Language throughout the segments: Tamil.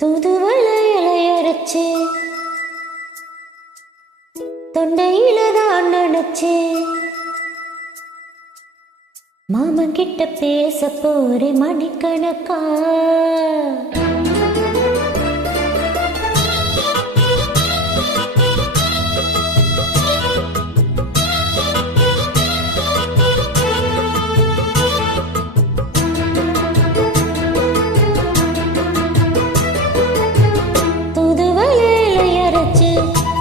தூதுவளை இலையரைச்சு தொண்டையில தான் நினைச்சு மாமன் கிட்ட பேச போறே மணிக்கணக்கா.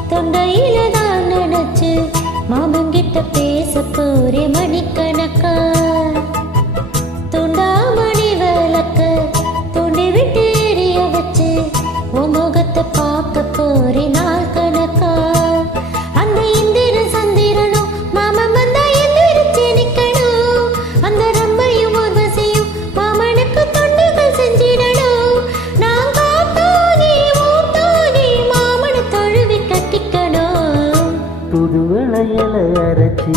தொண்டையில தான் நினைச்சு மாமன் கிட்ட பேச போறே மணிக்கணக்கா. துண்டாமணி விளக்க துண்டி விட்டு எரிய வச்சு உன் முகத்தை பார்க்க போறே நாள் கணக்கா. அந்த இந்திர சந்திரனும் மாமன் வந்தா எந்திரிச்சு நிக்கணும். அந்த ரம்மையும் உர்வசியும் மாமனுக்கு தொண்டுகள் செஞ்சிடணும். நான் காத்தாகி ஊத்தாகி மாமனை தழுவி கட்டிக்கணும். புதுவளை இலை அரைச்சி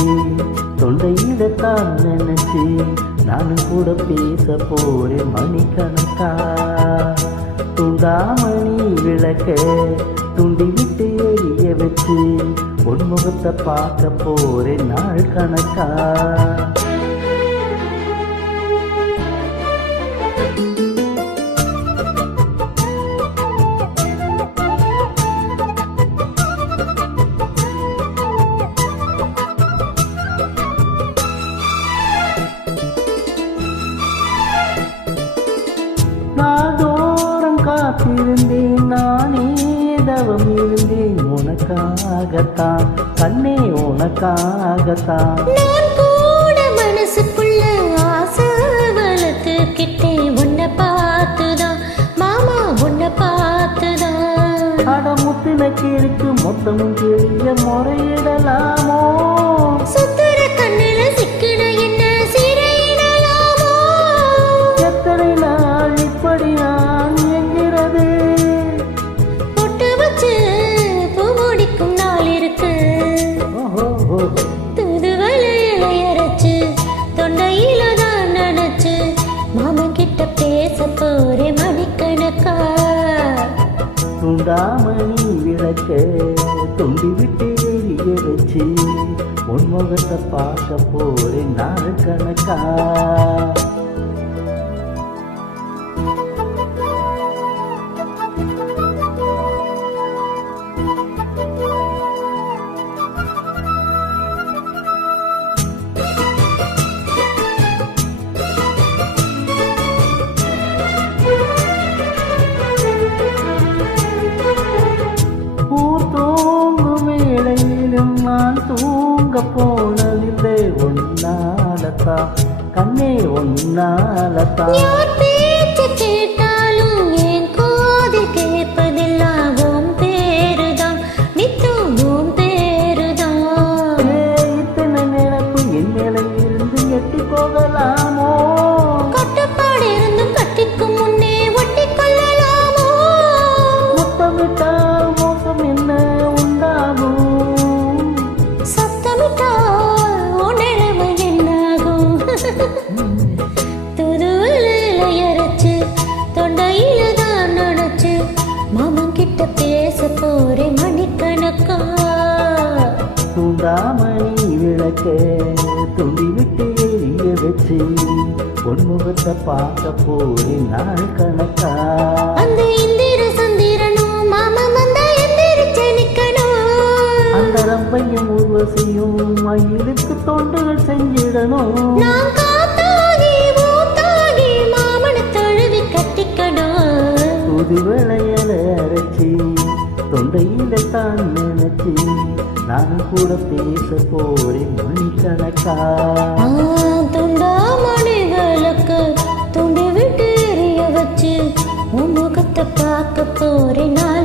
தொண்டையில தான் நினைச்சு நானும் கூட பேச போறேன் மணிக்கணக்கா. துண்டாமணி விளக்க துண்டி விட்டு எரிய வச்சு உன்முகத்தை பார்க்க போறேன் நாள் கணக்கா. நாள்தோறும் காத்திருந்தேன் நானே தவம் இருந்தேன் உனக்காகத்தான் கண்ணே உனக்காகத்தான். நான் கூட மனசுக்குள்ள ஆசை வளர்த்துக்கிட்டேன் உன்னை பார்த்துதான் மாமா உன்னை பார்த்துதான். அடமுத்தின கேளுக்கு மொத்தமும் கேளிய முறையிடலாமோ? சுத்துற கண்ணில சிக்கின என்ன சிறையிடலாமோ? எத்தனை நாள் இப்படி நான் என்கிறது? பொட்டு வச்சு பூ முடிக்கும் நாள் இருக்கு. தூதுவளை இலையரைச்சு தொண்டையில தான் நினைச்சு மாமன் கிட்ட பேச போறே மணிக்கணக்கா. துண்டாமணி விளக்க தொண்டி விட்டு எரிய வச்சு உன்முகத்தை பார்க்க போறேன் நாள் கணக்கா. நான் தூங்க போனதில்லை ஒன்னாலத்தான் கண்ணே ஒன்னாலத்தான். யார் பேச்சு கேட்டாலும் என் காது கேட்பதெல்லாம் உன் பேருதான் நித்தம் உன் பேருதான். இத்தனை நினைப்பு என் மேல இருந்து எட்டி போகலாமோ? கட்டுப்பாடு இருந்தும் கட்டிக்கும் முன்னே ஒட்டி கொள்ளலாமோ? முத்தமிட்டால் மோசம் என்ன உண்டாகும்? தூதுவளை இலையரைச்சு தொண்டையில தான் நினைச்சு மாமன் கிட்ட பேச போறே மணிக்கணக்கா. துண்டாமணி விளக்க துண்டி விட்டு எரிய வச்சு பொன்முகத்தை பார்க்க போறேன் நாள் கணக்கா. அந்த இந்திர சந்திரனும் மாமன் வந்தா எந்திரிச்சு நிக்கணும். அந்த ரம்பையும் உர்வசியும் மயிலுக்கு தொண்டுகள் செஞ்சிடணும். நான் காத்தாகி ஊத்தாகி மாமனை தழுவி கட்டிக்கணும். புதுவளை இலை அரைச்சி தொண்டையில தான் நினைச்சு நானும் கூட பேச போறேன் மணிக்கணக்கா. துண்டாமணி விளக்கு துண்டி விட்டு எரிய வச்சு உன் முகத்தை பார்க்க போறேன்.